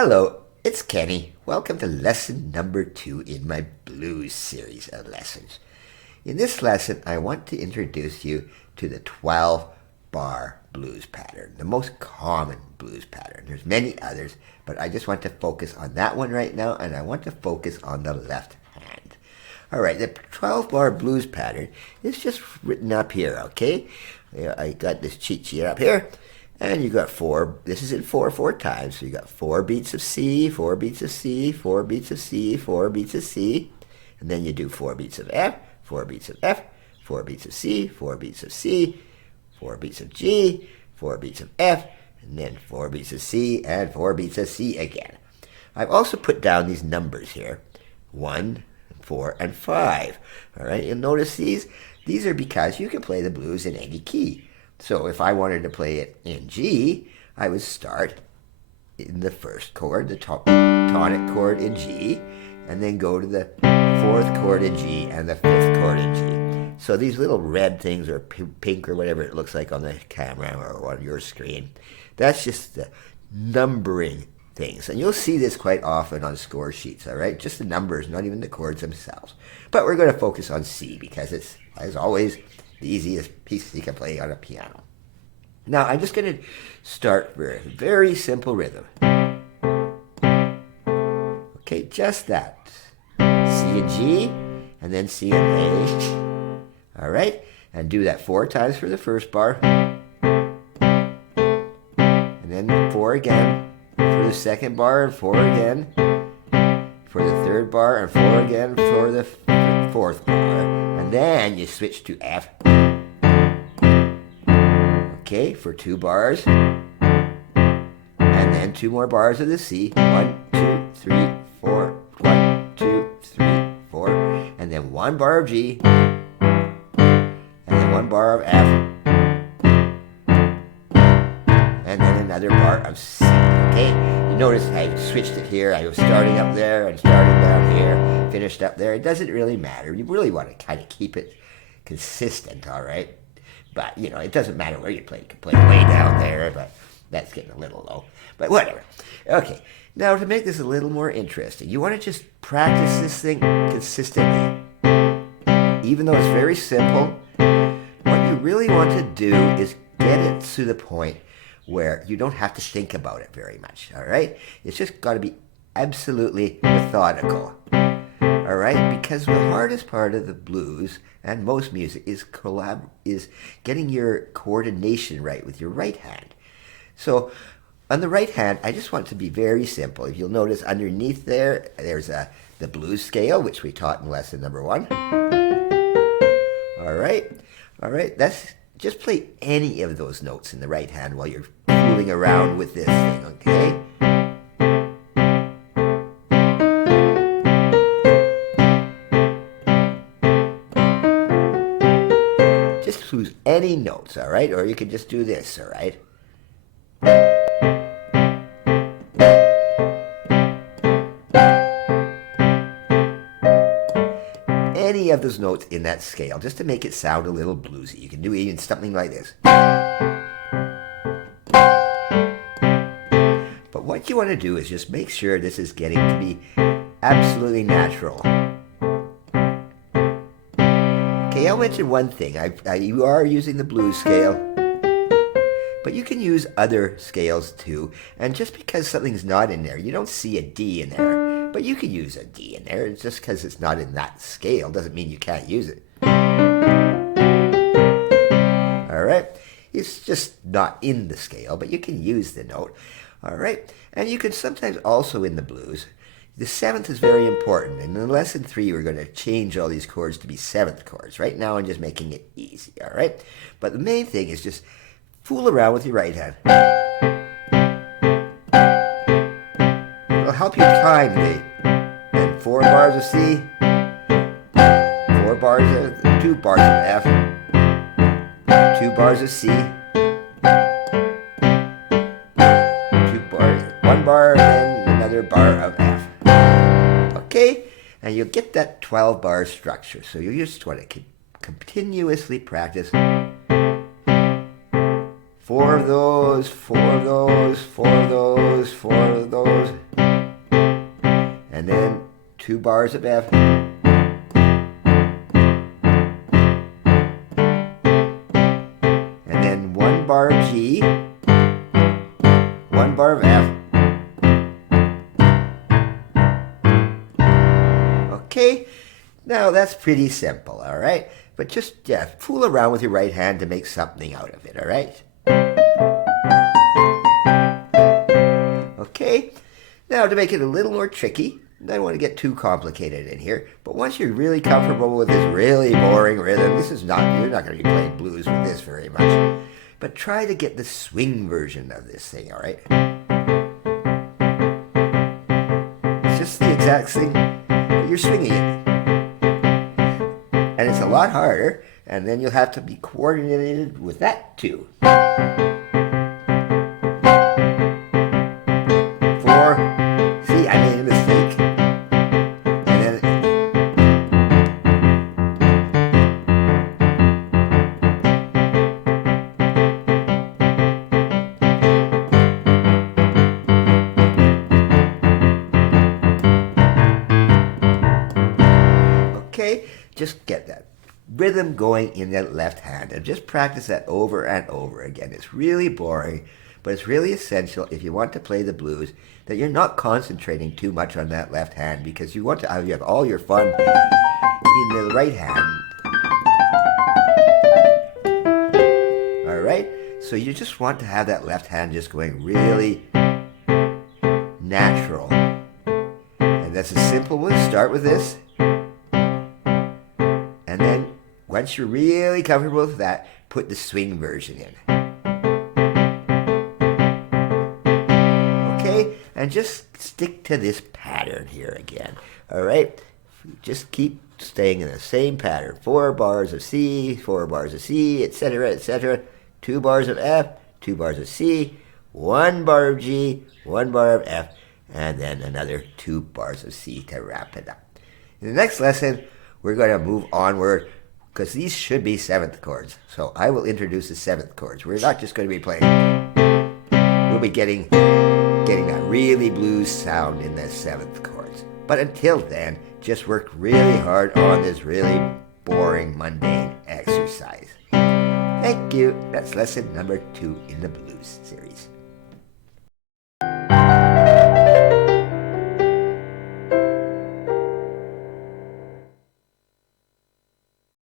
Hello, it's Kenny. Welcome to lesson number 2 in my blues series of lessons. In this lesson, I want to introduce you to the 12-bar blues pattern, the most common blues pattern. There's many others, but I just want to focus on that one right now, and I want to focus on the left hand. All right, the 12-bar blues pattern is just written up here, okay? I got this cheat sheet up here. And you got this is in four times. So you got 4 beats of C, 4 beats of C, 4 beats of C, 4 beats of C. And then you do 4 beats of F, 4 beats of F, 4 beats of C, 4 beats of C, 4 beats of G, 4 beats of F, and then 4 beats of C, and 4 beats of C again. I've also put down these numbers here, 1, 4, and 5. All right, you'll notice these. These are because you can play the blues in any key. So if I wanted to play it in G, I would start in the first chord, the tonic chord in G, and then go to the 4th chord in G and the 5th chord in G. So these little red things, or pink, or whatever it looks like on the camera or on your screen, that's just the numbering things. And you'll see this quite often on score sheets, all right? Just the numbers, not even the chords themselves. But we're going to focus on C because it's, as always, the easiest piece you can play on a piano. Now, I'm just going to start with a very simple rhythm. Okay, just that. C and G, and then C and A. All right, and do that 4 times for the first bar. And then 4 again for the second bar, and 4 again for the third bar, and 4 again for the 4th bar. And then you switch to F. Okay, for 2 bars. And then 2 more bars of the C. 1, 2, 3, 4. 1, 2, 3, 4. And then 1 bar of G. And then 1 bar of F. And then another bar of C. Okay? You notice I switched it here. I was starting up there and starting down here. Finished up there. It doesn't really matter. You really want to kind of keep it consistent, all right? But, you know, it doesn't matter where you play. You can play way down there, but that's getting a little low. But whatever. Okay, now to make this a little more interesting, you want to just practice this thing consistently. Even though it's very simple, what you really want to do is get it to the point where you don't have to think about it very much, all right? It's just got to be absolutely methodical. All right, because the hardest part of the blues and most music is getting your coordination right with your right hand. So on the right hand, I just want it to be very simple. If you'll notice underneath there's the blues scale, which we taught in lesson number 1. All right, that's just play any of those notes in the right hand while you're fooling around with this thing, okay? Just choose any notes, all right? Or you can just do this, all right? Any of those notes in that scale, just to make it sound a little bluesy. You can do even something like this. But what you want to do is just make sure this is getting to be absolutely natural. Okay, I'll mention one thing. You are using the blues scale, but you can use other scales too. And just because something's not in there, you don't see a D in there, but you can use a D in there. Just because it's not in that scale doesn't mean you can't use it. All right, it's just not in the scale, but you can use the note. All right, and you can sometimes also in the blues, the 7th is very important. And in lesson 3, we're going to change all these chords to be 7th chords. Right now, I'm just making it easy, all right? But the main thing is just fool around with your right hand. It'll help you time and 4 bars of C, 4 bars of 2 bars of F, 2 bars of C, 1 bar, and another bar of F. Okay, and you'll get that 12-bar structure. So you just want to continuously practice 4 of those, 4 of those, 4 of those, 4 of those, and then 2 bars of F, and then 1 bar of G, 1 bar of F. Okay, now that's pretty simple, all right? But just fool around with your right hand to make something out of it, all right? Okay, now to make it a little more tricky, I don't want to get too complicated in here, but once you're really comfortable with this really boring rhythm, you're not going to be playing blues with this very much, but try to get the swing version of this thing, all right? It's just the exact thing, but you're swinging it. And it's a lot harder, and then you'll have to be coordinated with that too. 4, see, I made a mistake. And then, okay, just get that rhythm going in that left hand and just practice that over and over again. It's really boring, but it's really essential if you want to play the blues that you're not concentrating too much on that left hand, because you want to have all your fun in the right hand. All right, so you just want to have that left hand just going really natural, and that's a simple one. Start with this. And then, once you're really comfortable with that, put the swing version in. Okay? And just stick to this pattern here again. All right? Just keep staying in the same pattern. 4 bars of C, 4 bars of C, etc., etc. 2 bars of F, 2 bars of C, 1 bar of G, 1 bar of F, and then another 2 bars of C to wrap it up. In the next lesson, we're going to move onward, because these should be 7th chords. So I will introduce the 7th chords. We're not just going to be playing. We'll be getting that really blues sound in the 7th chords. But until then, just work really hard on this really boring, mundane exercise. Thank you. That's lesson number 2 in the blues series.